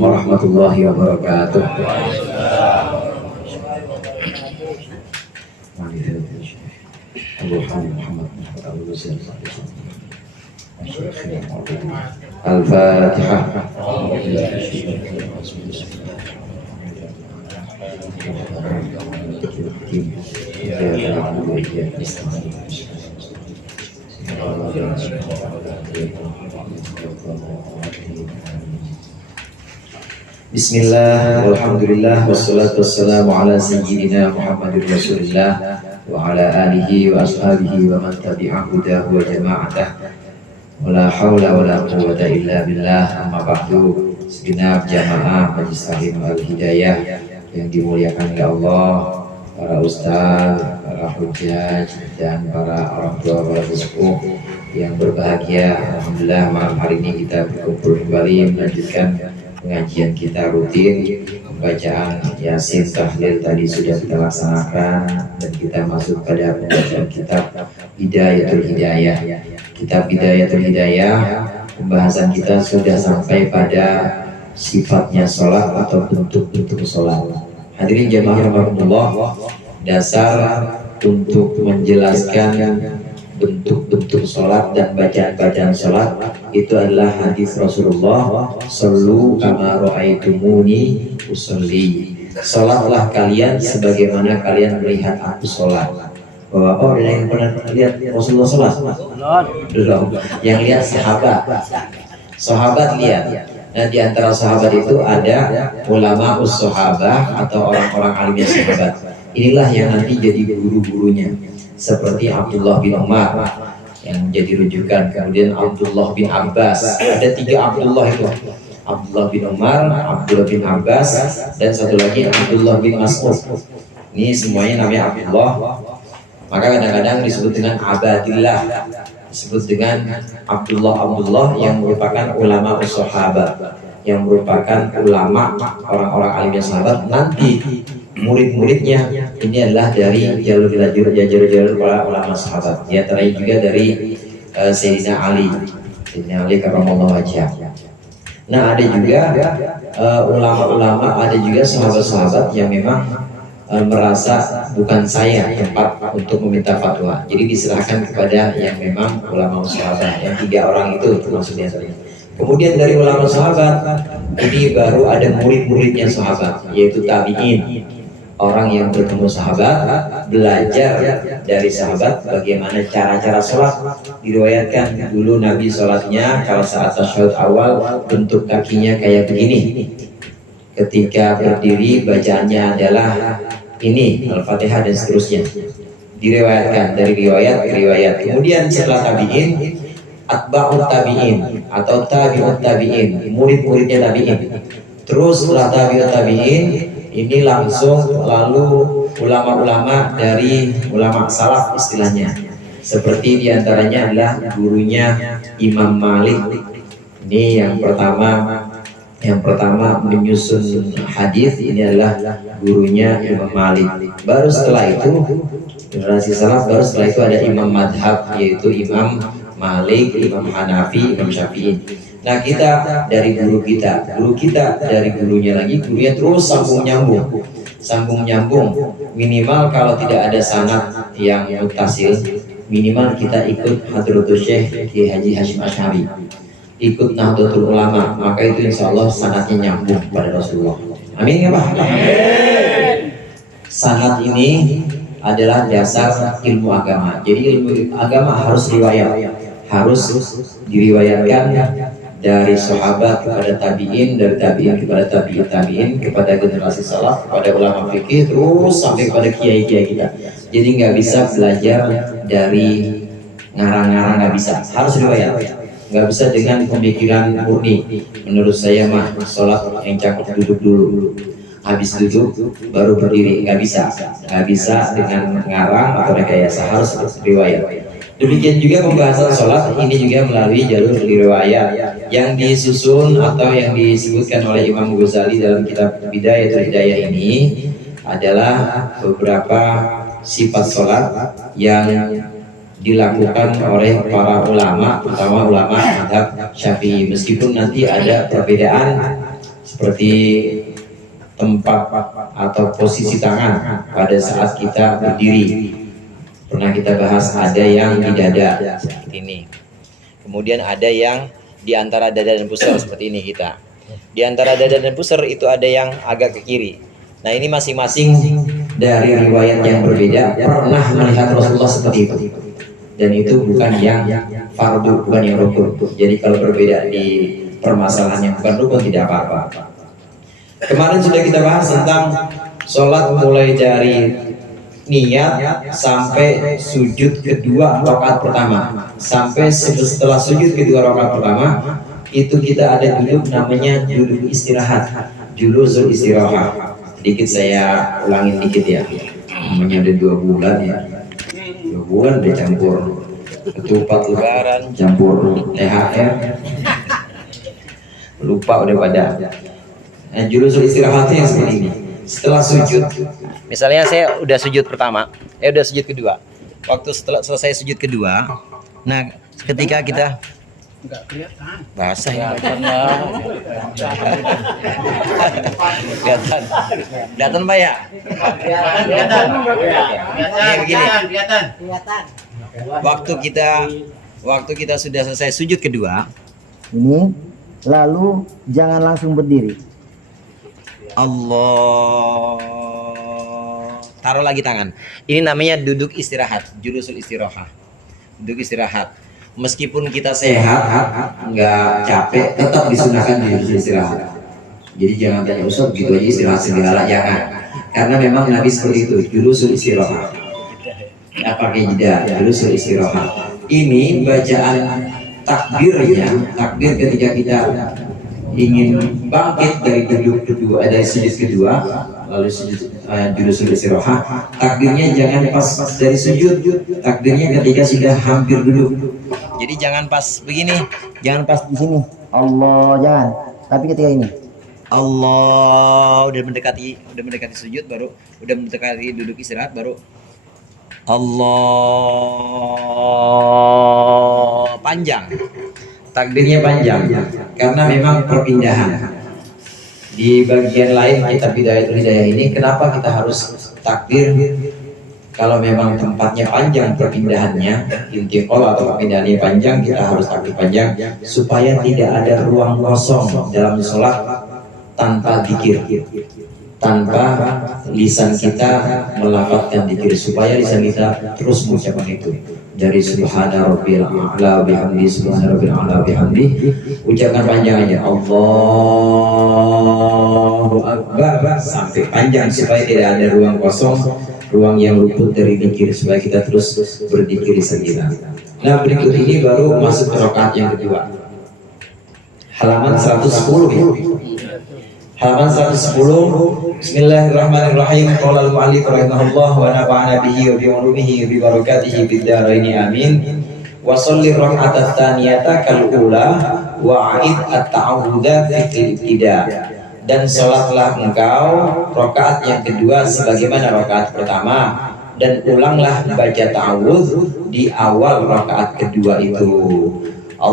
warahmatullahi wabarakatuh. Al-Fatihah. Bismillah, walhamdulillah, wassalatu wassalamu ala sayyidina Muhammadir Rasulillah wa ala alihi wa ashabihi wa man tabi'ahu hudahu wa jama'atah wa la hawla wa la quwwata illa billah. Amma ba'du. Segenap jamaah Majlis Ta'lim Al-Hidayah yang dimuliakan oleh Allah, para ustaz, para hujjaj, dan para orang tua, para sesepuh yang berbahagia. Alhamdulillah, malam hari ini kita berkumpul kembali melanjutkan pengajian kita rutin. Pembacaan Yasin Tahlil tadi sudah kita laksanakan dan kita masuk pada pembacaan kitab Bidayatul Hidayah. Kitab Bidayatul Hidayah, pembahasan kita sudah sampai pada sifatnya sholat atau bentuk-bentuk sholat. Hadirin jamaah rahimakumullah, dasar untuk menjelaskan bentuk-bentuk sholat dan bacaan-bacaan sholat itu adalah hadis Rasulullah, "Shollu kama ra'aitumuni usolli." Sholatlah kalian sebagaimana kalian melihat aku sholat. Bahwa ada yang pernah lihat Rasulullah sholat? Belum. Yang lihat sahabat lihat. Nah, di antara sahabat itu ada ulama us-sahabah atau orang-orang alimnya sahabat. Inilah yang nanti jadi guru-gurunya, seperti Abdullah bin Umar yang menjadi rujukan, kemudian Abdullah bin Abbas. Ada 3 Abdullah itu, Abdullah bin Umar, Abdullah bin Abbas, dan satu lagi Abdullah bin Mas'ud. Ini semuanya namanya Abdullah. Maka kadang-kadang disebut dengan Abadillah, disebut dengan Abdullah yang merupakan ulama us-sahabah, yang merupakan ulama orang-orang alimnya sahabat. Nanti murid-muridnya ini adalah dari jalur para ulama sahabat. Di antaranya juga dari Sayyidina Ali karramallahu wajhah. Nah, ada juga ulama-ulama, ada juga sahabat-sahabat yang memang merasa bukan saya tempat untuk meminta fatwa, jadi diserahkan kepada yang memang ulama sahabat. Yang 3 orang itu termasuk diantaranya. Kemudian dari ulama sahabat ini baru ada murid-muridnya sahabat, yaitu tabi'in. Orang yang bertemu sahabat, belajar dari sahabat bagaimana cara-cara sholat. Diriwayatkan dulu Nabi sholatnya kalau saat tasyahud awal bentuk kakinya kayak begini. Ketika berdiri bacaannya adalah ini Al-Fatihah dan seterusnya. Diriwayatkan dari riwayat. Kemudian setelah tabi'in, atba'ut tabi'in atau tabi'ut tabi'in, murid-muridnya tabi'in. Terus setelah tabi'ut tabi'in, ini langsung lalu ulama-ulama dari ulama salaf istilahnya. Seperti diantaranya adalah gurunya Imam Malik. Ini yang pertama menyusun hadis, ini adalah gurunya Imam Malik. Baru setelah itu generasi salaf, baru setelah itu ada imam madhab, yaitu Imam Malik, Imam Hanafi, Imam Syafi'i. Nah, kita dari guru kita dari gurunya lagi, gurunya terus sambung nyambung. Minimal kalau tidak ada sanad yang mutasil, minimal kita ikut Hadratus Syekh Kiai Haji Hasyim Asy'ari, ikut Nahdlatul Ulama, maka itu insya Allah sanadnya nyambung pada Rasulullah. Amin ya Pak? Amin. Sanad ini adalah dasar ilmu agama. Jadi ilmu agama harus diriwayatkan dari sahabat kepada tabi'in, dari tabi'in kepada tabi'in, kepada generasi salaf, kepada ulama fikih, terus sampai kepada kiai-kiai kita. Jadi nggak bisa belajar dari ngarang-ngarang, nggak bisa, harus riwayat. Nggak bisa dengan pemikiran murni. Menurut saya mah sholat yang cakep duduk dulu, habis duduk baru berdiri. Nggak bisa dengan ngarang atau rekayasa, harus riwayat. Demikian juga pembahasan sholat ini juga melalui jalur riwayat yang disusun atau yang disebutkan oleh Imam Ghazali dalam kitab Bidayatul Hidayah. Ini adalah beberapa sifat sholat yang dilakukan oleh para ulama, terutama ulama madhab Syafi'i. Meskipun nanti ada perbedaan seperti tempat atau posisi tangan pada saat kita berdiri. Pernah kita bahas, ada yang di dada seperti ini, kemudian ada yang di antara dada dan pusar seperti ini kita. Di antara dada dan pusar itu ada yang agak ke kiri. Nah, ini masing-masing dari riwayat yang berbeda pernah melihat Rasulullah seperti itu. Dan itu bukan yang fardu, bukan yang rukun. Jadi kalau berbeda di permasalahan yang bukan rukun tidak apa-apa. Kemarin sudah kita bahas tentang sholat mulai dari niat sampai sujud kedua rakaat pertama. Sampai setelah sujud kedua rakaat pertama itu kita ada duduk namanya duduk istirahat, julusul istirahat. Sedikit saya ulangin dikit ya. Namanya ada 2 bulan ya. 2 bulan udah campur ketupat lebaran, campur THR. Lupa udah pada. Nah, julusul istirahatnya yang seperti ini. Setelah sujud, misalnya saya udah sujud pertama, udah sujud kedua. Waktu setelah selesai sujud kedua, nah ketika kita Enggak kelihatan. basah ya. Kelihatan Pak ya? Kelihatan. Kelihatan. Waktu kita sudah selesai sujud kedua, Ini lalu jangan langsung berdiri. Allah, taruh lagi tangan. Ini namanya duduk istirahat, julusul istirahat. Duduk istirahat. Meskipun kita sehat, nggak capek, tetap disunahkan julusul istirahat. Jadi jangan tanya Ustaz gitu aja istirahat segala, jangan. Karena memang Nabi seperti itu, julusul istirahat. Ya pakai jeda, julusul istirahat. Ini bacaan takbirnya, takbir ketika kita ingin bangkit dari duduk kedua, dari sujud kedua, lalu sujud julusul istirahat. Takbirnya jangan pas dari sujud, takbirnya ketika sudah hampir duduk. Jadi jangan pas begini, jangan pas di sini. Allah jangan. Tapi ketika ini. Allah udah mendekati sujud baru, udah mendekati duduk istirahat baru Allah panjang. Takbirnya panjang karena memang perpindahan. Di bagian lain kitab Hidayah ini kenapa kita harus takbir kalau memang tempatnya panjang perpindahannya, intiqal atau perpindahannya panjang, kita harus takbir panjang supaya tidak ada ruang kosong dalam sholat tanpa zikir, tanpa lisan kita melafazkan zikir, supaya lisan kita terus mengucapkan itu. Dari subhana rabbil a'la bihamdi, subhana rabbil a'la bihamdi, ucapkan panjang aja Allahu akbar sampai panjang supaya tidak ada ruang kosong, ruang yang luput dari zikir, supaya kita terus berzikir lisan kita. Nah, berikut ini baru masuk ke rakaat yang kedua. Halaman 110 ya. Halaman 110. Bismillahirrahmanirrahim. Qala al-mu'allif rahimahullah wa nafa'ana bihi wa bi ulumihi wa bi barakatihi fid dharain amin. Wa shalli rak'at ats-tsaniyata kal ula wa 'id at-ta'awudha fi ibtida. Dan salatlah engkau rakaat yang kedua sebagaimana rakaat pertama, dan ulanglah baca ta'awudz di awal rakaat kedua itu. Allah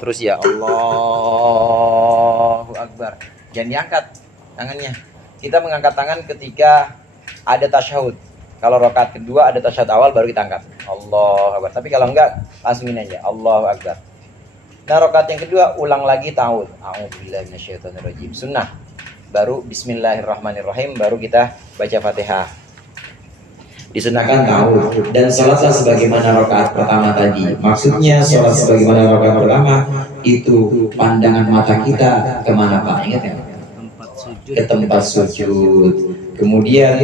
terus ya, Allahu Akbar. Jangan diangkat tangannya. Kita mengangkat tangan ketika ada tasyahud. Kalau rakaat kedua ada tasyahud awal baru kita angkat Allahu Akbar. Tapi kalau enggak langsung ini aja Allahu Akbar. Nah, rakaat yang kedua ulang lagi ta'awudz. A'udzubillahi minasyaitonirrajim. Sunnah. Baru bismillahirrahmanirrahim, baru kita baca Fatihah. Disunahkan ta'awudz. Dan sholatlah sebagaimana rakaat pertama tadi. Maksudnya sholat sebagaimana rakaat pertama itu pandangan mata kita kemana Pak? Ingat ya? Ke tempat sujud. Kemudian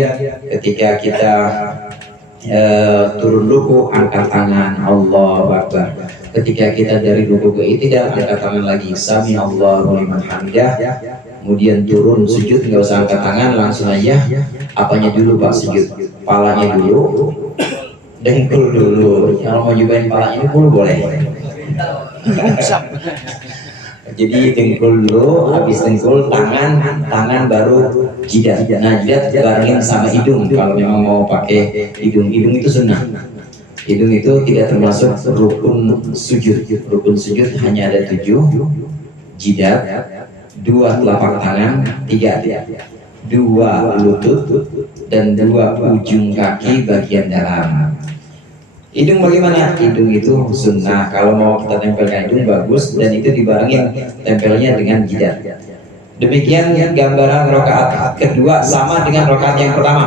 ketika kita turun ruku, angkat tangan Allahu Akbar. Ketika kita dari ruku ke i'tidal, angkat tangan lagi Sami Allahu liman hamidah. Kemudian turun sujud, nggak usah angkat tangan, langsung aja apanya dulu Pak sujud? Palanya dulu, dengkul dulu. Kalau mau nyobain palanya dulu boleh. Jadi dengkul dulu, habis dengkul tangan baru jidat. Nah, jidat barengin sama hidung. Kalau memang mau pakai hidung itu sunnah. Hidung itu tidak termasuk rukun sujud. Rukun sujud hanya ada 7. jidat, 2 telapak tangan, 2 lutut, dan 2 ujung kaki bagian dalam. Hidung bagaimana? Hidung itu sunnah. Kalau mau kita tempelkan hidung bagus, dan itu dibarengin tempelnya dengan jidat. Demikian gambaran rakaat kedua sama dengan rakaat yang pertama.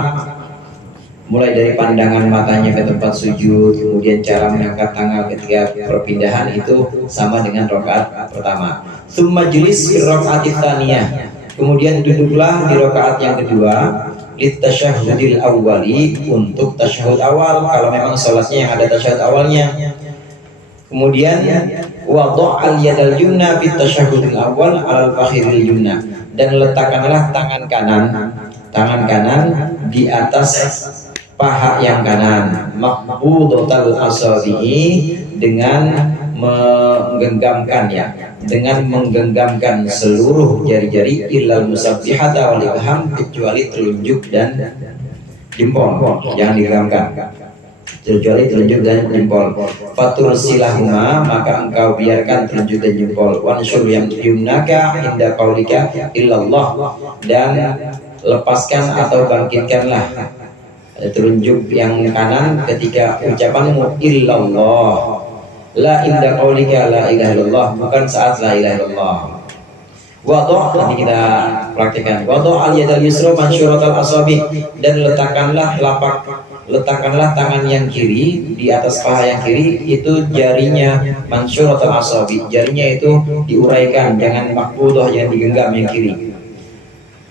Mulai dari pandangan matanya ke tempat sujud, kemudian cara mengangkat tangan ketika perpindahan itu sama dengan rakaat pertama. Tsumma jlis fi rakaat tsaniyah. Kemudian duduklah di rakaat yang kedua, litasyahhudil awwali, untuk tasyahud awal kalau memang salatnya yang ada tasyahud awalnya. Kemudian wada'al yadal yumna fit tasyahhudil awwal 'alal fakhiril yumna, dan letakkanlah tangan kanan di atas paha yang kanan, maqbudatal asabi'i, dengan menggenggamkan seluruh jari-jari, illal musabbihata wal ibham, kecuali telunjuk dan jempol, jangan digenggamkan, kecuali telunjuk dan jempol. Fatur silahuma, maka engkau biarkan telunjuk dan jempol. Wansyur yang yumnaka inda qaulika illallah, dan lepaskan atau bangkitkanlah telunjuk yang kanan ketika ucapanmu illallah, la inda qaulika la ilaha illallah, bukan saat la ilaha illallah. Wado, nanti kita praktikkan. Wado al yadal yusra mansyuratal asabi, dan letakkanlah tangan yang kiri di atas paha yang kiri, itu jarinya mansyuratal asabi, jarinya itu diuraikan, jangan maqbudah, jangan digenggam yang kiri.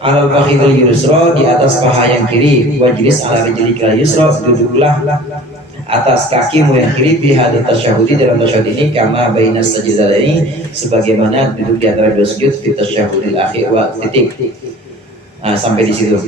Alal fakhidil yusra, di atas paha yang kiri. Wajlis ala rijlikal yusra, duduklah atas kakimu yang kiri. Fi hadza tasyahudi, dalam tasyahud ini, kama bainas sajdataini, sebagaimana duduk di antara dua sujud, fi tasyahudil akhir wa titik. Nah, sampai di situ.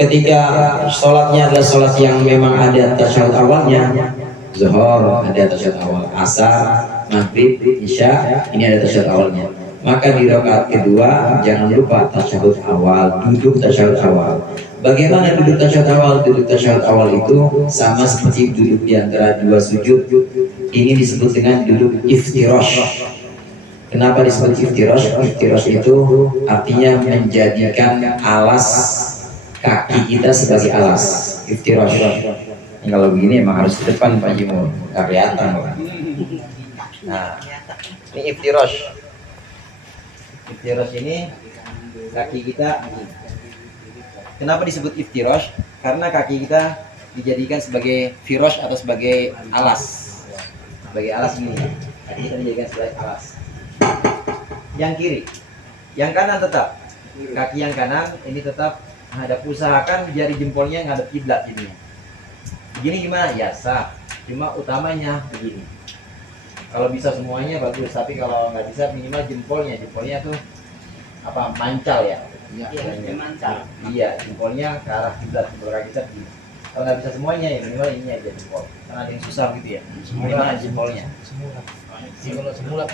Ketika sholatnya adalah sholat yang memang ada tasyahud awalnya, zuhur ada tasyahud awal, asar, maghrib, isya, ini ada tasyahud awalnya. Maka di rakaat kedua jangan lupa tasyahud awal, duduk tasyahud awal. Bagaimana duduk tasyahud awal? Duduk tasyahud awal itu sama seperti duduk di antara dua sujud. Ini disebut dengan duduk iftirash. Kenapa disebut iftirash? Iftirash itu artinya menjadikan alas kaki kita sebagai alas. Iftirash. Kalau begini emang harus di depan Pak Jimo, nggak kelihatan. Nah, ini iftirash. Iftirash ini kaki kita. Kenapa disebut iftirash? Karena kaki kita dijadikan sebagai firash atau sebagai alas. Sebagai alas ini. Kaki kita dijadikan sebagai alas. Yang kiri, yang kanan tetap. Kaki yang kanan ini tetap menghadap, usahakan jari jempolnya menghadap kiblat jadinya. Begini gimana? Ya sah. Cuma utamanya begini. Kalau bisa semuanya bagus, tapi kalau nggak bisa minimal jempolnya tuh apa, mancal ya? Iya, mancal. Iya, jempolnya ke arah kiblat, kaki kita begini. Kalau nggak bisa semuanya ya minimal ini aja jempol. Karena ada yang susah gitu ya. Minimal jempolnya. Kalau semulat,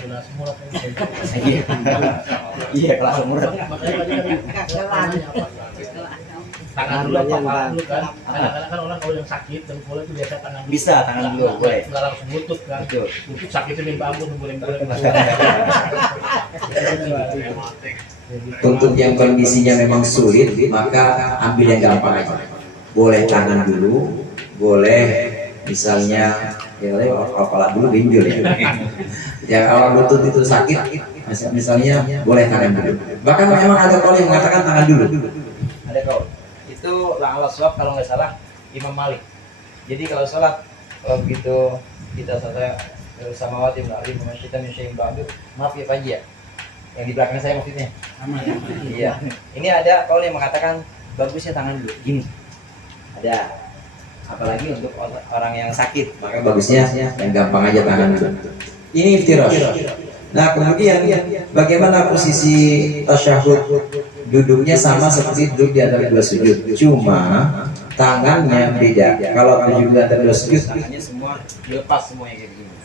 Iya, kalau semulat. Tangan dulu apa kepala dulu kan? Kadang-kadang kan orang kalau yang sakit dengkulnya itu biasa tangan dulu. Bisa tangan dulu, boleh. Nggak langsung lutut kan? Lutut sakitnya minta ampun, boleh. Untuk yang kondisinya memang sulit, maka ambil yang gampang aja. Boleh tangan dulu, boleh misalnya ya kepala dulu, benjol ya. Ya kalau lutut itu sakit, misalnya boleh tangan dulu. Bahkan memang ada kaul yang mengatakan tangan dulu. Ada kaul. Itu la'ala suap kalau nggak salah Imam Malik. Jadi kalau sholat, kalau begitu kita sama wati melalui kita mensyai'in ba'du, maaf ya Pak Haji ya, yang di belakang saya maksudnya. Iya. Ini ada kaul yang mengatakan bagusnya tangan dulu, gini. Ada. Apalagi untuk orang yang sakit, maka bagusnya yang gampang aja tangan dulu. Ini iftirash. Nah kemudian bagaimana posisi tasyahud? Duduknya sama seperti duduk di antara dua sujud, cuma tangannya beda. Kalau duduk di antara dua sujud, tangannya semua dilepas semuanya kayak gini.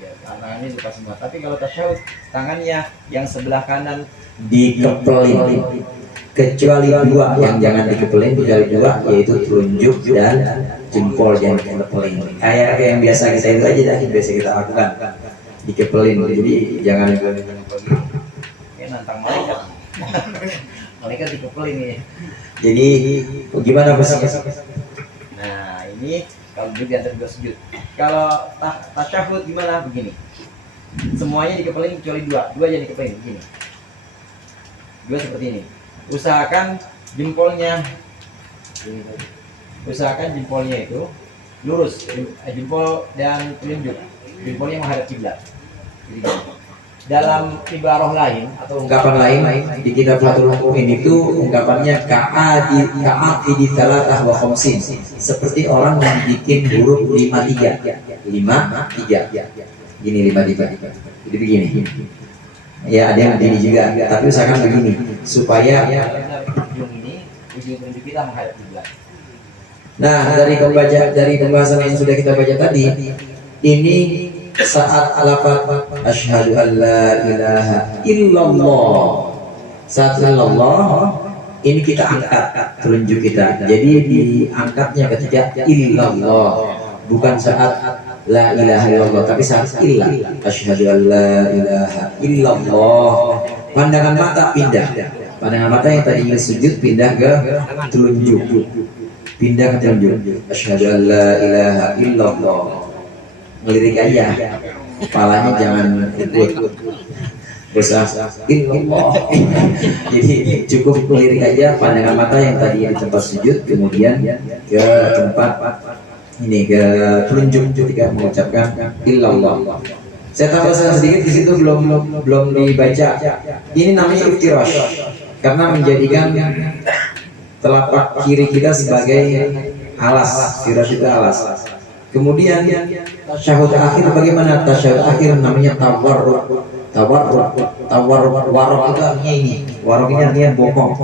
Ya, tangannya dilepas semua. Tapi kalau tasyahud, tangannya yang sebelah kanan dikepelin, kecuali dua yang jangan dikepelin, kecuali dua, yaitu telunjuk dan jempol yang dikepelin. Kayak yang biasa kita itu aja dah, biasa kita lakukan, dikepelin. Jadi jangan tentang malaikat. Malaikat dikepelin nih. Jadi gimana posisinya? Nah ini kalau duduk di antara dua sujud. Kalau tasyahud gimana? Begini. Semuanya dikepelin kecuali dua aja dikepelin begini. Dua seperti ini. Usahakan jempolnya itu lurus, jempol dan telunjuk. Jempolnya menghadap kiblat. Jadi gini. Dalam ibarah lain atau Ungkapan lain di kitab Fathul Mu'in itu ungkapannya ka'aqidi salatah wa khamsin, seperti orang yang bikin huruf 53 gini 53. Jadi begini ya, ada yang begini juga, tapi usahakan begini supaya ujung telunjuk kita menghadap kiblat. nah dari pembahasan yang sudah kita baca tadi ini saat lafaz asyhadu an la ilaha illallah, saat illallah ini kita angkat telunjuk kita, jadi diangkatnya ketika illallah, bukan saat la ilaha illallah, tapi saat illah, asyhadu an la ilaha illallah. Pandangan mata pindah, pandangan mata yang tadinya sujud pindah ke telunjuk, pindah ke telunjuk, asyhadu an la ilaha illallah. Ngelirik aja, kepalanya jangan ikut besar illallah. Jadi cukup ngelirik aja pandangan mata yang tadi di tempat sujud, kemudian ke tempat ini, ke telunjuk ketika mengucapkan illallah. Saya tambahkan sedikit di situ, belum dibaca. Ini namanya iftirash karena menjadikan telapak kiri kita sebagai alas, iftirash itu alas. Kemudian tasyahud akhir bagaimana? Tasyahud akhir namanya tawarruk. Warok itu artinya ini. Warok ini artinya bokong.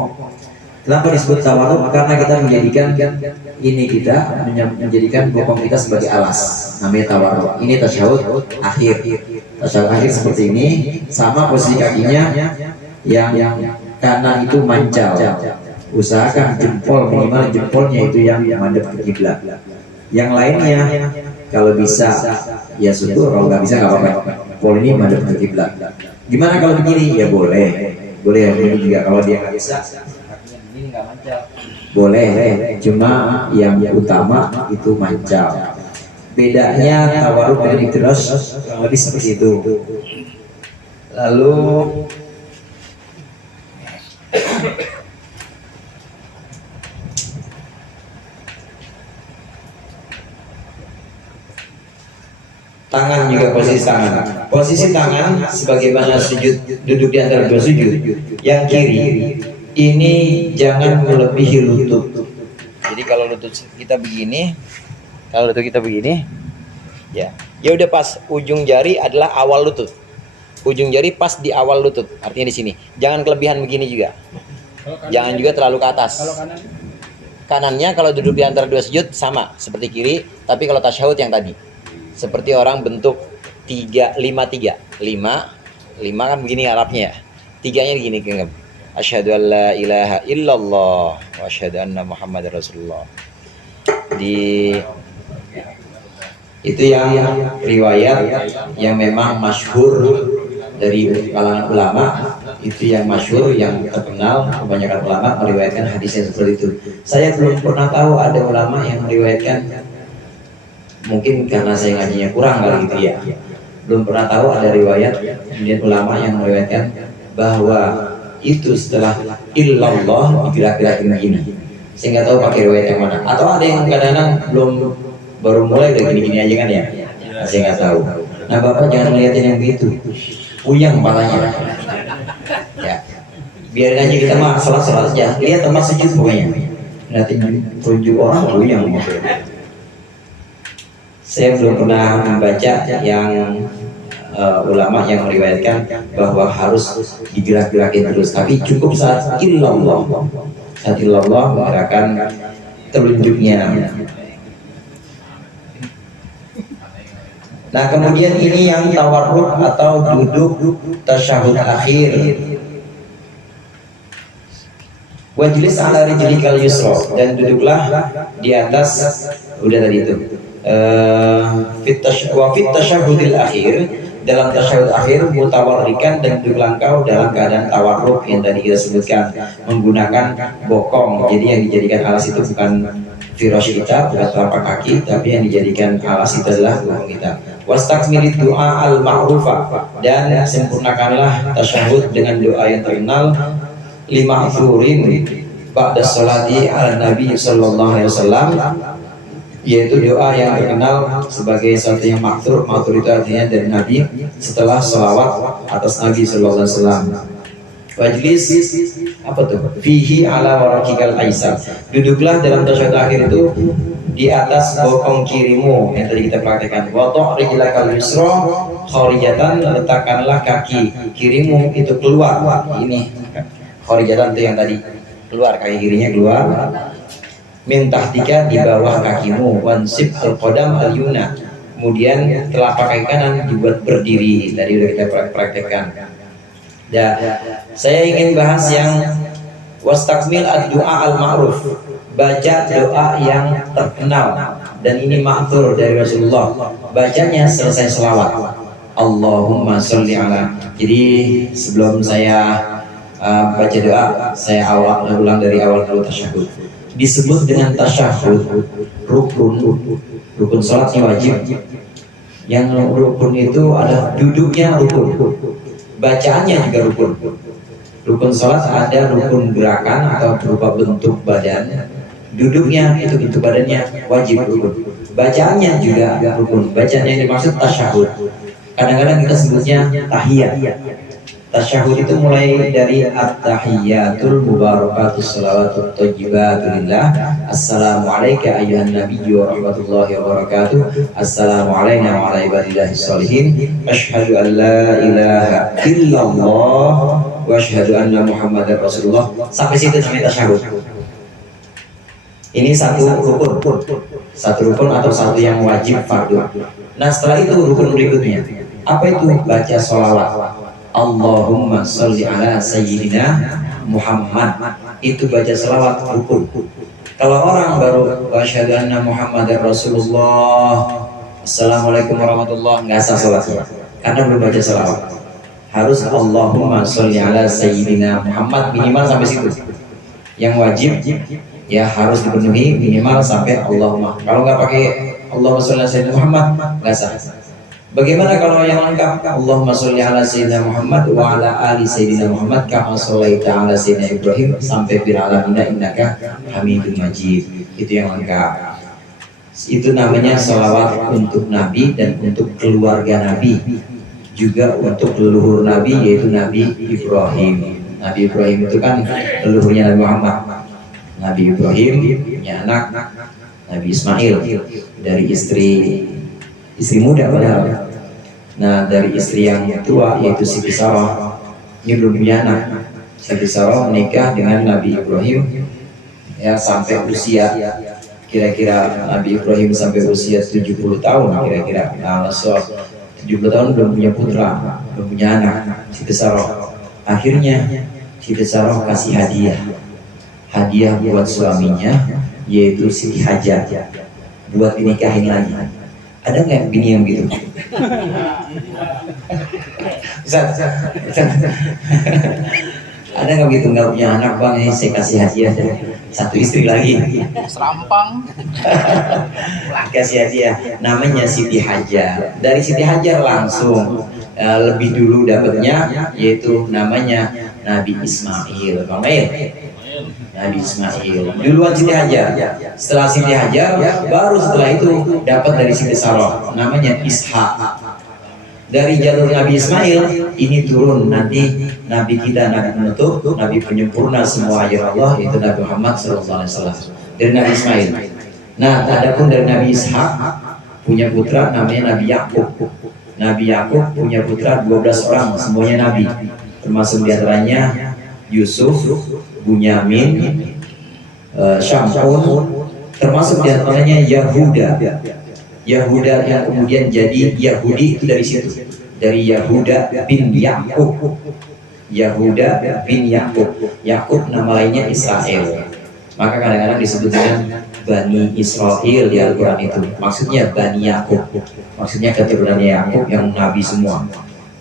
Kenapa disebut tawarruk? Karena kita menjadikan bokong kita sebagai alas. Namanya tawarruk. Ini tasyahud akhir. Tasyahud akhir seperti ini, sama posisi kakinya yang kanan itu mancal. Usahakan minimal jempolnya itu yang madep ke kiblat. Yang lainnya kalau bisa ya syukur, kalau nggak bisa nggak apa-apa. Pol ini madep ke kiblat. Gimana kalau begini? Ya boleh begini juga. Kalau dia nggak bisa, Kakinya begini nggak mancal. boleh. Cuma yang utama itu mancal. Bedanya tawarruk dengan iftirash kurang lebih seperti itu. Lalu tangan juga posisi tangan sebagaimana sujud, duduk di antara dua sujud. Yang kiri ini jangan melebihi lutut. Jadi kalau lutut kita begini, ya udah pas ujung jari adalah awal lutut. Ujung jari pas di awal lutut, artinya di sini. Jangan kelebihan begini juga. Jangan juga terlalu ke atas. Kalau kanan? Kanannya kalau duduk di antara dua sujud sama seperti kiri, tapi kalau tasyahud yang tadi seperti orang bentuk 3, 5 kan begini Arabnya ya. 3-nya begini, asyhadu an la ilaha illallah wa asyhadu anna muhammadar rasulullah. Itu yang riwayat yang memang masyhur dari kalangan ulama, itu yang masyhur, yang terkenal, kebanyakan ulama meriwayatkan hadisnya seperti itu. Saya belum pernah tahu ada ulama yang meriwayatkan, mungkin karena saya ngajinya kurang kali gitu ya, belum pernah tahu ada riwayat kemudian ulama yang meriwayatkan bahwa itu setelah illallah digerak-gerakin begini. Saya nggak tahu pakai riwayat yang mana, atau ada yang kadang-kadang baru mulai udah gini-gini aja kan ya. Saya nggak tahu. Nah bapak jangan ngeliatin yang begitu, puyeng kepalanya ya. Biarin aja, kita mah salat aja, lihat tempat sujud pokoknya. Nanti tunjuk orang puyeng gitu. Saya belum pernah membaca yang ulama yang meriwayatkan bahwa harus digerak-gerakin terus, tapi cukup saat illallah menggerakkan telunjuknya. Nah kemudian ini yang tawarruk atau duduk tasyahud akhir. Wajlis ala rijlikal yusra, dan duduklah di atas, udah tadi itu. Wa fit tasyahudil akhir, dalam tasyahud akhir mutawarrikan dan duduk langkau dalam keadaan tawarruk yang tadi kita sebutkan, menggunakan bokong. Jadi yang dijadikan alas itu bukan firash kita, bukan telapak kaki, tapi yang dijadikan alas itu adalah bokong kita. Wastakmilid doa al-ma'rufah, dan sempurnakanlah tasyahud dengan doa yang terkenal, lima ma'thurin ba'da sholati ala nabi sallallahu alaihi wasallam, yaitu doa yang terkenal sebagai satu yang maktur. Maktur itu artinya dari Nabi setelah sholawat atas Nabi sallallahu alaihi wasallam. Wajlis, apa tuh? Fihi ala warakikal aisar, duduklah dalam tasyahud akhir itu di atas bokong kirimu yang tadi kita praktekkan. Wa ta'rijlakal yusra kharijatan, letakkanlah kaki kirimu itu keluar. Ini kharijatan itu yang tadi keluar, kaki kirinya keluar. Min tahtika, di bawah kakimu. Wansib al-qadam al-yumna, kemudian telapak kaki kanan dibuat berdiri. Tadi sudah kita praktekkan. Saya ingin bahas yang wastakmil ad-du'a al-ma'ruf, baca doa yang terkenal, dan ini ma'thur dari Rasulullah. Bacanya selesai selawat, Allahumma sholli ala. Jadi sebelum saya baca doa, saya ulang dari awal dulu tasyahud. Disebut dengan tasyahud rukun sholat yang wajib. Yang rukun itu adalah duduknya rukun, bacaannya juga rukun. Rukun sholat ada rukun gerakan atau berupa bentuk badan, duduknya itu bentuk badannya wajib rukun, bacaannya juga rukun. Bacaan yang dimaksud tasyahud, kadang-kadang kita sebutnya tahiyat. Tasyahud itu mulai dari at-tahiyyatul mubarakatus shalawatut thayyibatu lillah, assalamu alayka ayyuhan nabiyyu wa rahmatullahi wa barakatuh, assalamu alayna wa ala ibadillahis sholihin, asyhadu an la ilaha illallah wa asyhadu anna muhammadar rasulullah. Sampai situ namanya tasyahud. Ini satu rukun atau satu yang wajib fardu. Nah, setelah itu rukun berikutnya apa itu? Baca sholawat, Allahumma sholli ala sayyidina Muhammad. Itu baca selawat rukun. Kalau orang baru wa asyhadu anna Muhammadar Rasulullah, assalamualaikum warahmatullahi, nggak sah salatnya karena belum baca selawat. Harus Allahumma sholli ala sayyidina Muhammad, minimal sampai situ. Yang wajib ya harus dipenuhi minimal sampai Allahumma. Kalau nggak pakai Allahumma sholli ala sayyidina Muhammad, nggak sah. Bagaimana kalau yang lengkap? Allahumma sholli ala sayyidina Muhammad wa ala ali sayyidina Muhammad kama shallaita ala sayyidina Ibrahim sampai fil alamin innaka Hamidum Majid. Itu yang lengkap. Itu namanya sholawat untuk Nabi dan untuk keluarga Nabi, juga untuk leluhur Nabi yaitu Nabi Ibrahim. Nabi Ibrahim itu kan leluhurnya Nabi Muhammad. Nabi Ibrahim punya anak Nabi Ismail dari istri muda padahal. Nah, dari istri yang tua yaitu Siti Sarah, ini belum punya anak. Siti Sarah menikah dengan Nabi Ibrahim ya sampai usia kira-kira Nabi Ibrahim sampai usia 70 tahun kira-kira. Nah, 70 tahun belum punya putra, belum punya anak Siti Sarah. Akhirnya Siti Sarah kasih hadiah buat suaminya yaitu Siti Hajar buat dinikahin lagi. Ada nggak bini yang gitu? Ada nggak gitu, nggak punya anak bang, ini saya kasih hadiah satu istri lagi. Serampang. Kasih hadiah, namanya Siti Hajar. Dari Siti Hajar langsung lebih dulu dapatnya yaitu namanya Nabi Ismail. Bang Mail. Nabi Ismail duluan Siti Hajar. Setelah Siti Hajar baru setelah itu dapat dari Siti Sarah namanya Ishak. Dari jalur Nabi Ismail ini turun nanti Nabi kita, Nabi penutup, Nabi penyempurna semua ayat Allah yaitu Nabi Muhammad SAW dari Nabi Ismail. Nah, adapun dari Nabi Ishak punya putra namanya Nabi Yakub. Nabi Yakub punya putra 12 orang semuanya Nabi, termasuk diantaranya Yusuf, Bunyamin, Syamun, termasuk diantaranya Yahuda yang kemudian jadi Yahudi itu dari situ, dari Yahuda bin Yakub. Yahuda bin Yakub. Yakub nama lainnya Israel. Maka kadang-kadang disebut dengan Bani Israel di Al-Quran itu. Maksudnya Bani Yakub. Maksudnya keturunan Yakub yang nabi semua.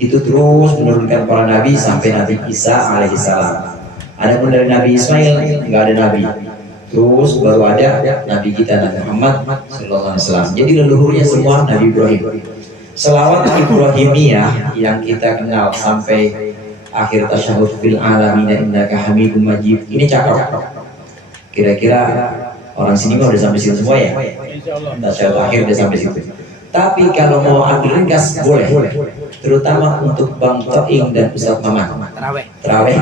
Itu terus menurunkan para nabi sampai Nabi Isa alaihissalam. Adapun dari Nabi Ismail nggak ada nabi. Terus baru ada Nabi kita Nabi Muhammad sallallahu alaihi wasallam. Jadi leluhurnya semua Nabi Ibrahim. Selawat Ibrahimiyah yang kita kenal sampai akhir tasyahud fil alamin innaka hamidum majid. Ini cakep. Kira-kira orang sini mah udah sampai situ semua ya? Tasyahud akhir udah sampai situ. Tapi kalau mau ambil ringkas boleh. Terutama untuk Bang Toing dan Ustaz Maman. Terawih.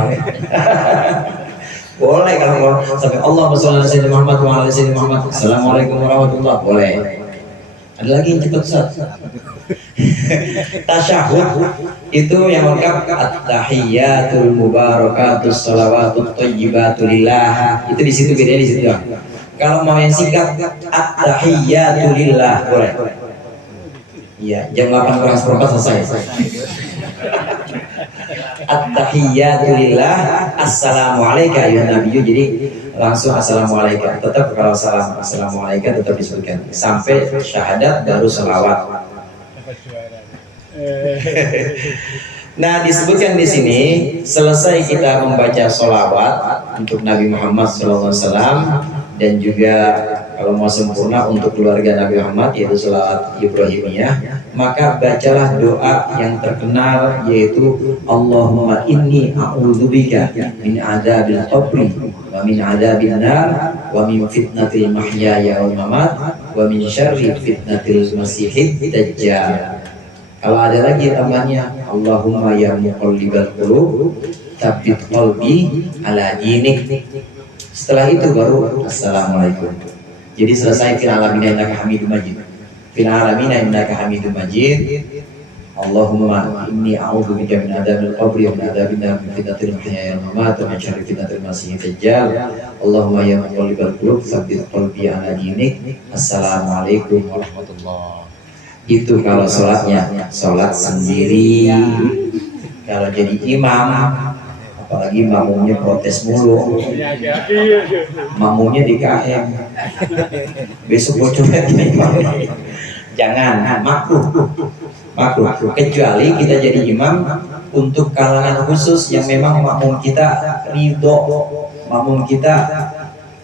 Boleh kalau mau sampai Allahumma sholli ala sayyidina Muhammad wa ala sayyidina Muhammad. Assalamualaikum warahmatullahi wabarakatuh. Boleh. Ada lagi yang cepat Ustaz. Tasyahud itu yang lengkap at-tahiyyatul mubarakatus shalawatut thayyibatu lillah. Itu di situ bedanya di situ ya. Kalau mau yang singkat at-tahiyyatu lillah boleh. Iya, jam 8 kurang seperempat selesai. At-tahiyyatu lillah, assalamualaikum ya nabiyyu. Jadi langsung assalamualaikum. Tetap kalau salam assalamualaikum tetap disebutkan sampai syahadat baru selawat. Nah, disebutkan di sini selesai kita membaca sholawat untuk Nabi Muhammad SAW dan juga kalau mau sempurna untuk keluarga Nabi Muhammad yaitu sholawat Ibrahimiyah, maka bacalah doa yang terkenal yaitu Allahumma inni a'udzubika min adzabil qabri wa min adzabin nar wa min fitnatil mahyaya wal mamat wa min syarri fitnatil masiihid dajjal. Kalau ada lagi tambahnya Allahumma ya muqallibal qulub tsabbit qalbi ala dinik. Setelah itu baru assalamualaikum. Jadi selesai fil alamin innaka hamidum majid. Fil alamin innaka hamidum majid. Allahumma inni a'udzubika min adzabil qabri wa min adzabin nar min fitnatil mahya wal mamat wa min syarri fitnatil masiihid dajjal. Allahumma ya muqallibal qulub tsabbit qalbi ala dinik. Assalamualaikum warahmatullahi. Itu kalau sholatnya, sholat sendiri. Kalau jadi imam, apalagi makmumnya protes mulu, makmumnya di KM, besok bocornya jadi imam. Jangan, makruh. Kecuali kita jadi imam untuk kalangan khusus yang memang makmum kita ridho, makmum kita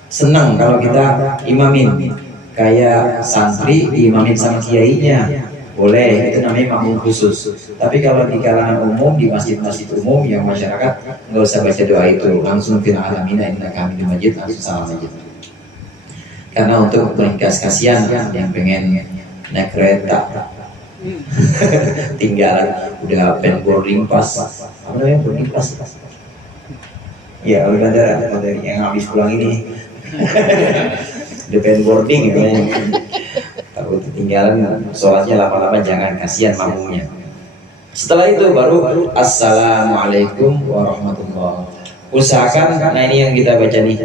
senang kalau kita imamin. Kayak santri diimamin sama kiainya boleh, itu namanya makmum khusus. Tapi kalau di kalangan umum, di masjid-masjid umum yang masyarakat nggak usah baca doa itu, langsung fil alamin innaka hamidum majid, langsung salam aja. Karena untuk meringkas, kasihan kan yang pengen naik kereta tinggalan udah pen boarding pass, apa namanya boarding pass ya, oleh bandara dari yang habis pulang ini depan boarding ya, takut ketinggalan sholatnya lama-lama, jangan, kasihan makmumnya. Setelah itu baru assalamualaikum warahmatullahi. Usahakan, nah ini yang kita baca nih,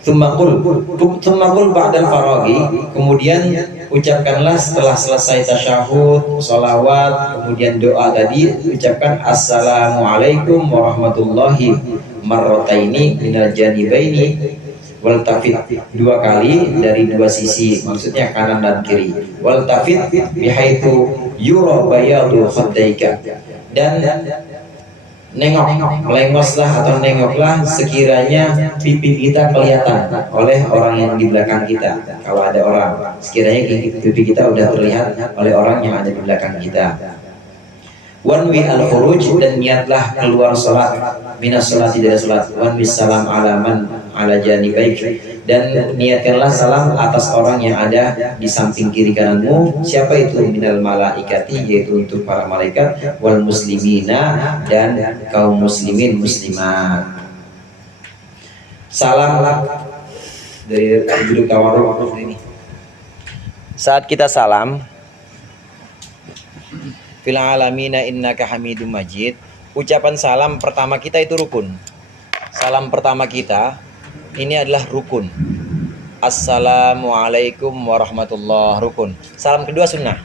Tsumma qul ba'dal faraghi, kemudian ucapkanlah setelah selesai tasyahud, sholawat, kemudian doa tadi, ucapkan assalamualaikum warahmatullahi marrataini minal janibaini wal tafid, dua kali dari dua sisi, maksudnya kanan dan kiri. Wal tafid bihaitsu yura bayadu khaddaika, dan nengok, melengoslah atau nengoklah sekiranya pipi kita kelihatan oleh orang yang di belakang kita. Kalau ada orang, sekiranya pipi kita udah terlihat oleh orang yang ada di belakang kita. Wanwi al-khuruj, dan niatlah keluar salat, minas salati dari salat. Wanwi salam alaman ala janibaik, dan niatkanlah salam atas orang yang ada di samping kiri kananmu. Siapa itu? Minal malaikati, yaitu untuk para malaikat, wal muslimina, dan kaum muslimin muslimat. Salam dari judul tawarruk ini. Saat kita salam, fil alamina innaka hamidum majid, ucapan salam pertama kita itu rukun. Salam pertama kita ini adalah rukun. Assalamualaikum warahmatullahi, rukun. Salam kedua sunnah.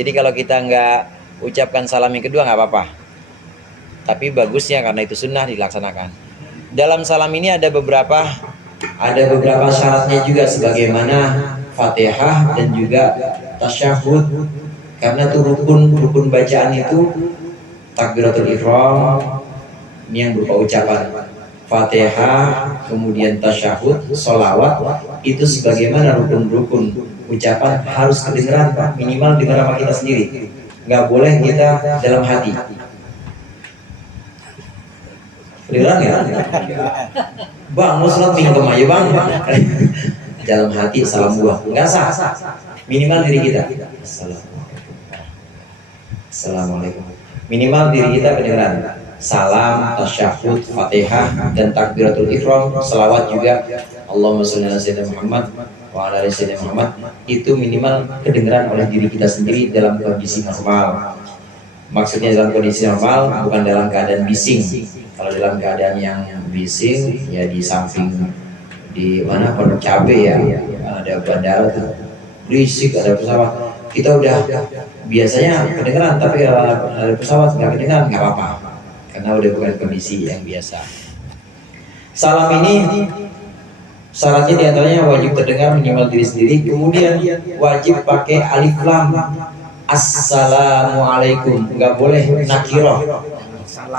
Jadi kalau kita nggak ucapkan salam yang kedua nggak apa-apa, tapi bagusnya karena itu sunnah dilaksanakan. Dalam salam ini ada beberapa Ada beberapa syaratnya juga sebagaimana Fatihah dan juga tasyahud. Karena itu rukun bacaan itu takbiratul ihram ini yang berupa ucapan Fatihah, kemudian tasyahud, sholawat itu sebagaimana rukun ucapan harus kedengeran Pak, minimal dengar sama kita sendiri, nggak boleh kita dalam hati. Kedengeran ya? Bang, mau sholat mingkem aja bang. Dalam hati salam buah, nggak sah. Minimal diri kita. Assalamualaikum. Minimal diri kita kedengeran. Salam, tasyahud, fatihah, dan takbiratul ihram, salawat juga. Allahumma sholli ala sayyidina Muhammad wa ala ali sayyidina Muhammad. Itu minimal kedengeran oleh diri kita sendiri dalam kondisi normal. Maksudnya dalam kondisi normal, bukan dalam keadaan bising. Kalau dalam keadaan yang bising, ya di samping di mana Pondok Cabe ya, ada bandara tuh berisik, ada pesawat. Kita udah biasanya kedengeran, tapi kalau ada pesawat nggak kedengeran nggak apa-apa, karena udah bukan kondisi yang biasa. Salam ini syaratnya diantaranya wajib terdengar minimal diri sendiri, kemudian wajib pakai alif lam. Assalamualaikum, nggak boleh nakiroh,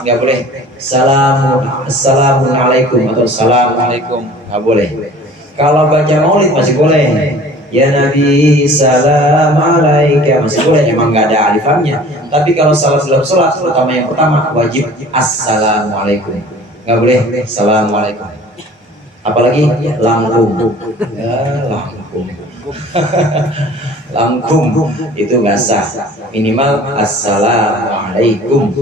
nggak boleh assalamualaikum atau assalamualaikum, nggak boleh. Kalau baca maulid masih boleh, ya Nabi salam alaika, masih boleh, emang nggak ada alif lamnya. Tapi kalau salam dalam sholat, terutama yang pertama, wajib assalamualaikum, nggak boleh assalamualaikum. Apalagi langkum, ya langkum. Langkum itu nggak sah, minimal assalamualaikum.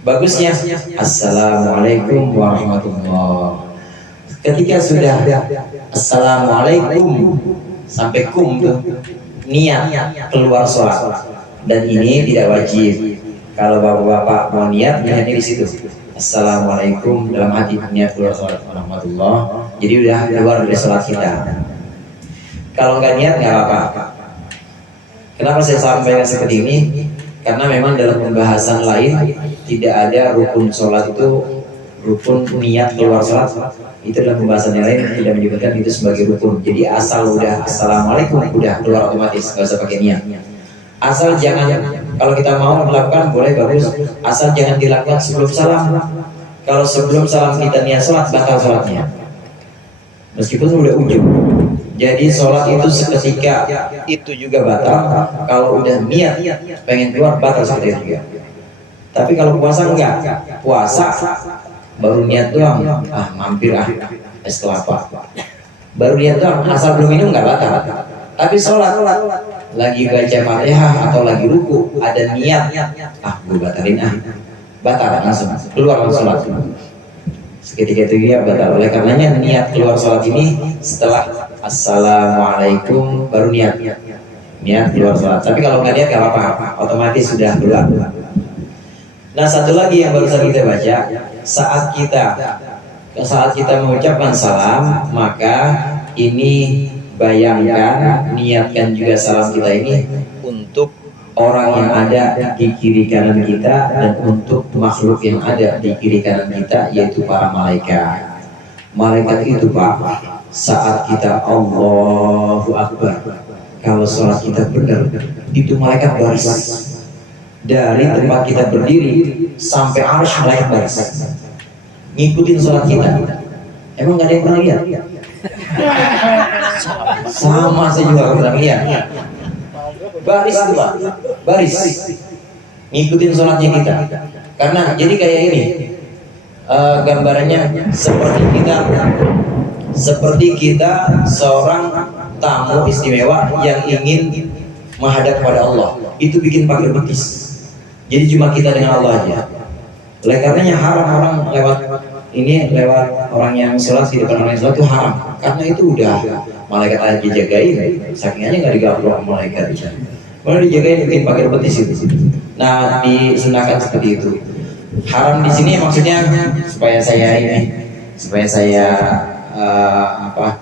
Bagusnya assalamualaikum warahmatullah. Ketika sudah assalamualaikum sampai kum tuh niat keluar sholat, dan ini tidak wajib. Kalau bapak-bapak mau niatnya di situ assalamualaikum dalam hati, niat keluar sholat warahmatullah, jadi udah keluar dari sholat kita. Kalau nggak niat nggak apa-apa. Kenapa saya sampaikan seperti ini? Karena memang dalam pembahasan lain tidak ada rukun sholat itu rukun niat keluar sholat. Itu dalam pembahasan yang lain tidak menyebutkan itu sebagai rukun. Jadi asal udah assalamualaikum udah keluar otomatis, nggak usah pakai niat. Asal jangan, kalau kita mau melakukan boleh bagus, asal jangan dilakukan sebelum salam. Kalau sebelum salam kita niat sholat, batal sholatnya. Meskipun udah ujung. Jadi sholat itu seketika itu juga batal. Kalau udah niat pengen keluar, batal seperti itu juga. Tapi kalau puasa enggak, puasa baru niat doang, mampir es kelapa, baru niat doang, asal belum minum nggak batal. Tapi sholat lagi baca Fatihah atau lagi ruku ada niat, gue batalin batal langsung keluar sholat. Seketika itu ya batal. Oleh karenanya niat keluar sholat ini setelah assalamualaikum baru niat keluar sholat. Tapi kalau nggak niat nggak apa-apa, otomatis sudah keluar. Nah, satu lagi yang barusan kita baca, saat kita mengucapkan salam, maka ini bayangkan, niatkan juga salam kita ini untuk orang yang ada di kiri kanan kita dan untuk makhluk yang ada di kiri kanan kita, yaitu para malaikat. Malaikat itu Pak, saat kita Allahu Akbar, kalau sholat kita benar, itu malaikat baris dari tempat kita berdiri sampai arsy, malaikat baris ngikutin sholat kita. Emang nggak ada yang pernah lihat? Sama saya juga nggak pernah lihat. Baris itu Pak, baris ngikutin sholatnya kita. Karena jadi kayak ini gambarannya seperti kita seorang tamu istimewa yang ingin menghadap pada Allah, itu bikin pagar betis. Jadi cuma kita dengan Allah aja. Oleh karenanya haram orang lewat orang yang sholat di depan orang yang sholat itu haram. Karena itu udah malaikat aja dijagain, saking aja nggak digabung malaikat aja. Kalau dijagain bikin pagar betis itu. Nah, disunahkan seperti itu. Haram di sini maksudnya supaya saya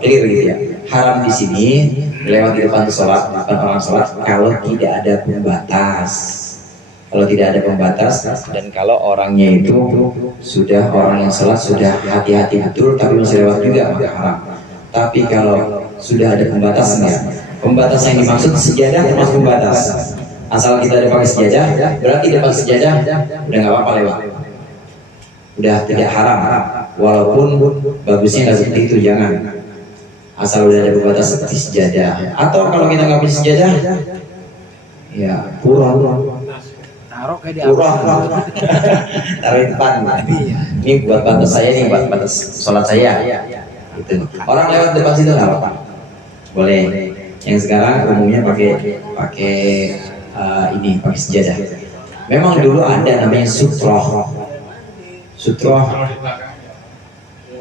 clear gitu ya. Haram di sini lewat di depan sholat, di depan orang sholat kalau tidak ada pembatas. kalau tidak ada pembatas, dan kalau orangnya itu sudah orang yang sholat sudah hati-hati betul tapi masih lewat juga, maka haram. Tapi kalau sudah ada pembatasnya, pembatas yang dimaksud sejadah termasuk pembatas. Asal kita ada pakai sejadah, berarti depan sejadah udah nggak apa-apa lewat, udah tidak haram. Walaupun bagusnya nggak seperti itu, jangan. Asal udah ada pembatas seperti sejadah. Atau kalau kita nggak punya sejadah, ya pura. Taruh kayak di Taruh di depan. Ini buat batas saya, ini buat batas sholat saya. Itu. Orang lewat depan situ nggak apa-apa, boleh. Yang sekarang umumnya pakai ini pakai sejadah. Memang dulu ada namanya sutroh.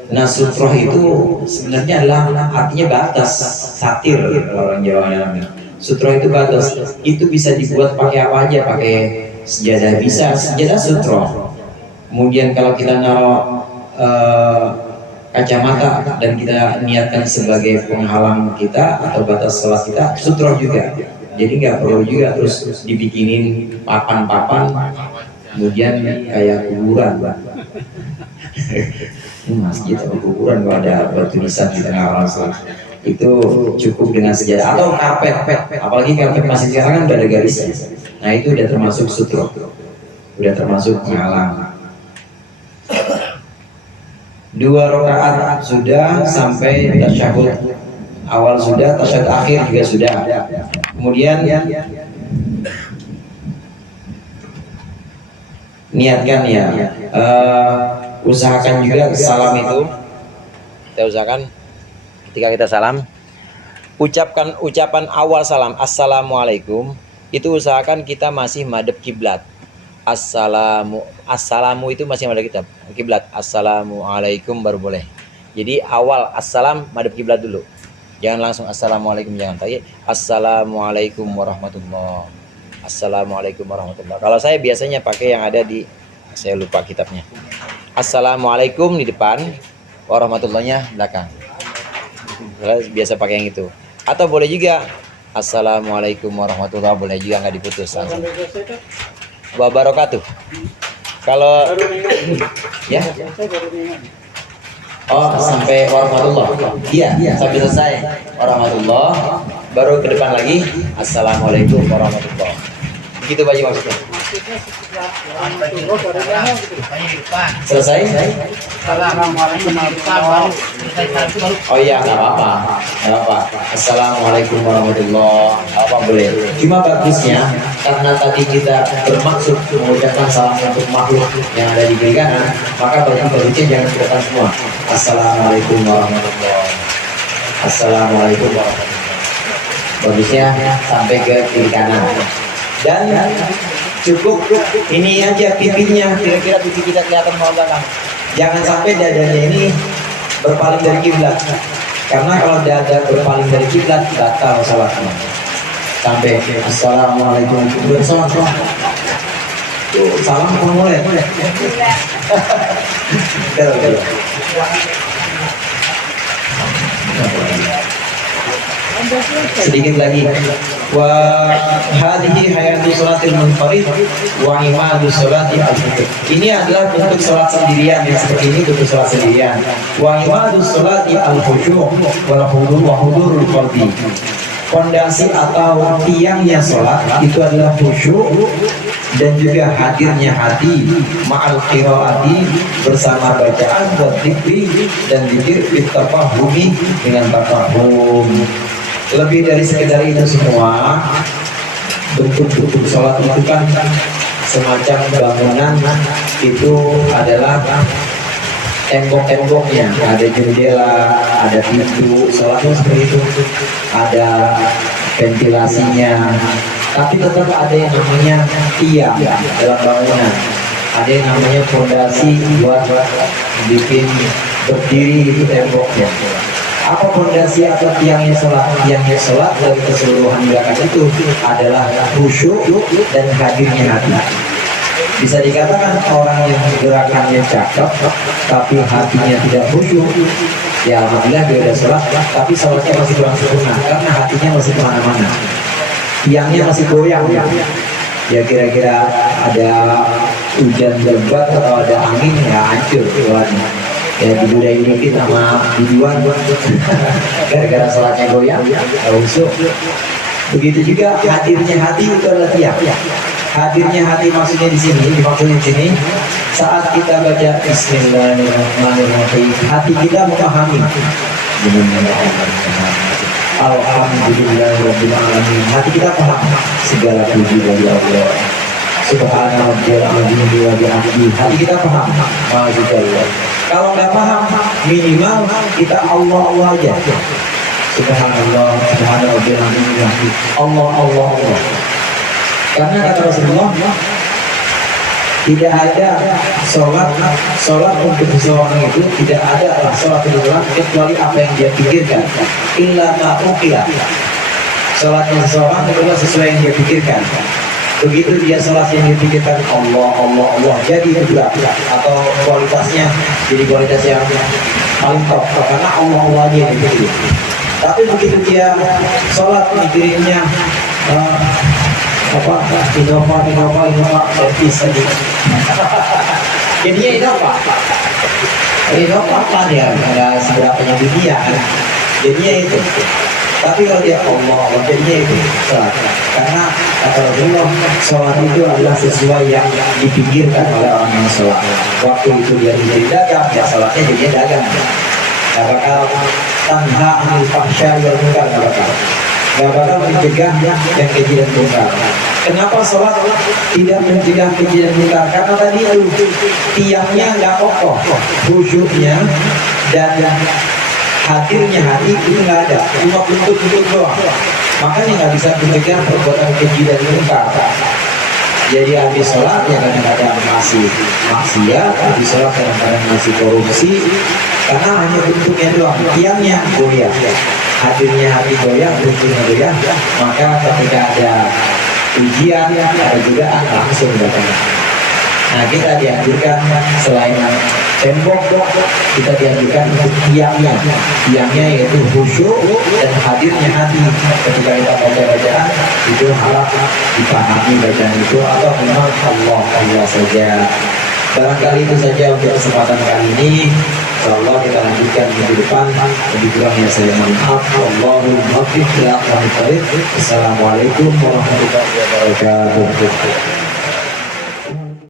Nah sutroh itu sebenarnya adalah artinya batas, satir orang Jawa namanya. Sutroh itu batas, itu bisa dibuat pakai apa aja, pakai sejadah bisa, sejadah sutroh. Kemudian kalau kita naruh kacamata dan kita niatkan sebagai penghalang kita atau batas sholat kita, sutroh juga. Jadi nggak perlu juga terus dibikinin papan-papan, kemudian kayak kuburan. Masjid atau kuburan kalau ada tulisan di tengah orang sholat, itu cukup dengan sejadah atau karpet. Apalagi karpet masjid sekarang kan udah ada garisnya. Nah itu udah termasuk sutroh, udah termasuk penghalang. 2 rakaat sudah sampai tasyahud awal sudah, tasyahud akhir juga sudah. Kemudian niatkan ya, usahakan juga salam itu, kita usahakan ketika kita salam ucapkan ucapan awal salam assalamualaikum, itu usahakan kita masih madhep kiblat. Assalamu itu masih madhep kiblat. Assalamualaikum baru boleh. Jadi awal assalam madhep kiblat dulu. Jangan langsung assalamualaikum, jangan. Tapi assalamualaikum warahmatullah. Assalamualaikum warahmatullah. Kalau saya biasanya pakai yang ada di, saya lupa kitabnya. Assalamualaikum di depan, warahmatullahnya belakang. Saya biasa pakai yang itu. Atau boleh juga assalamualaikum warahmatullah, boleh juga, nggak diputus langsung. Wabarakatuh. Kalau ya. Oh, sampai warahmatullah. Iya, sampai selesai warahmatullah, baru ke depan lagi assalamualaikum warahmatullah. Begitu Pak Haji maksudnya. Selesai? Oh iya, nggak apa-apa, nggak apa-apa. Assalamualaikum warahmatullah, apa boleh. Cuma bagusnya karena tadi kita bermaksud mengucapkan salam untuk makhluk yang ada di kiri kanan, maka bagusnya jangan ke depan semua. Assalamualaikum warahmatullah. Assalamualaikum warahmatullah. Bagusnya sampai ke kiri kanan. Dan cukup ini aja pipinya, kira-kira pipi kita kelihatan mau belakang. Jangan sampai dadanya ini berpaling dari kiblat, karena kalau dada berpaling dari kiblat batal salatnya. Sampai assalamualaikum warahmatullahi wabarakatuh. Salam pun boleh. Sedikit lagi. Wa hadhihi hayatu salatil munfarid wa imadu salati al-fitr. Ini adalah bentuk salat sendirian, yang seperti ini bentuk salat sendirian. Wa imadu salati al-khusyu' wal hudur wa hudurul qalbi. Fondasi atau tiangnya salat itu adalah khusyuk dan juga hadirnya hati, ma'al qiraati, bersama bacaan wa dzikri, dan zikir bitafahumi, dengan tafahum. Lebih dari sekedar itu semua, bentuk-bentuk sholat itu kan semacam bangunan, itu adalah tembok-temboknya, ada jendela, ada pintu, sholatnya seperti itu, ada ventilasinya, tapi tetap ada yang namanya tiang dalam bangunan, ada yang namanya fondasi buat bikin berdiri itu temboknya. Apa fondasi atau tiangnya sholat? Tiangnya sholat dari keseluruhan gerakan itu adalah khusyuk dan hadirnya hati. Bisa dikatakan orang yang gerakannya cakep tapi hatinya tidak khusyuk, ya alhamdulillah dia udah sholat, tapi sholatnya masih kurang sempurna karena hatinya masih kemana-mana, tiangnya masih goyang ya kira-kira ada hujan lebat atau ada angin ya hancur sholatnya. Ya digodain dikit sama biduan gara-gara sholatnya goyang, usuk. Begitu juga hadirnya hati itu adalah tiap. Hadirnya hati maksudnya di sini, dimaksudnya di sini saat kita baca Bismillahirrahmanirrahim, hati kita memahami. Alhamdulillahirabbil alamin. Hati kita paham segala puji bagi Allah. Subhanallahil azim wa bihamdihi. Hati kita paham. Maha. Kalau nggak paham, minimal kita Allah Allah aja. Subhanallah, subhanallah, Allah, Allah, Allah. Karena kata Rasulullah, tidak ada sholat untuk seseorang itu tidak ada sholat seseorang kecuali apa yang dia pikirkan. Illa ma'uqila. Sholatnya seseorang adalah sesuai yang dia pikirkan. Begitu dia sholat yang dipikirkan Allah, Allah, Allah, jadi juga atau kualitasnya jadi kualitas yang paling top karena Allah Allah aja yang dipikir. Tapi begitu dia sholat mikirinnya Innova servis tadi. Jadinya Innova apa dia? Ada seberapanya dunia kan? Jadinya itu. Tapi kalau dia Allah, jadinya itu sholat. Karena kata Rasulullah, sholat itu adalah sesuai yang dipikirkan oleh orang yang sholat. Waktu itu dia menjadi dagang, ya sholatnya jadinya dagang. Gak bakal tanha anil fahsya wal munkar, gak bakal mencegah yang keji dan munkar. Kenapa sholat tidak mencegah keji dan munkar? Karena tadi itu tiangnya nggak kokoh, khusyuknya dan hadirnya hati itu nggak ada, cuma bentuk-bentuk doang. Makanya nggak bisa mencegah perbuatan keji dan munkar. Jadi habis sholat ya kadang-kadang masih maksiat, habis sholat kadang-kadang masih korupsi, karena hanya bentuknya doang, tiangnya goyah. Hadirnya hati goyah, bentuknya goyah, maka ketika ada ujian, ada godaan langsung datang. Nah kita dianjurkan selain tembok, kita dianjurkan untuk tiangnya yaitu khusyuk dan hadirnya hati ketika kita baca bacaan itu harap dipahami bacaan itu atau memang Allah Allah saja. Barangkali itu saja untuk kesempatan kali ini. Insyaallah kita lanjutkan minggu depan. Lebih kurangnya saya mohon maaf. Allahumma muwaffiq ila aqwamit thoriq. Assalamualaikum warahmatullahi wabarakatuh.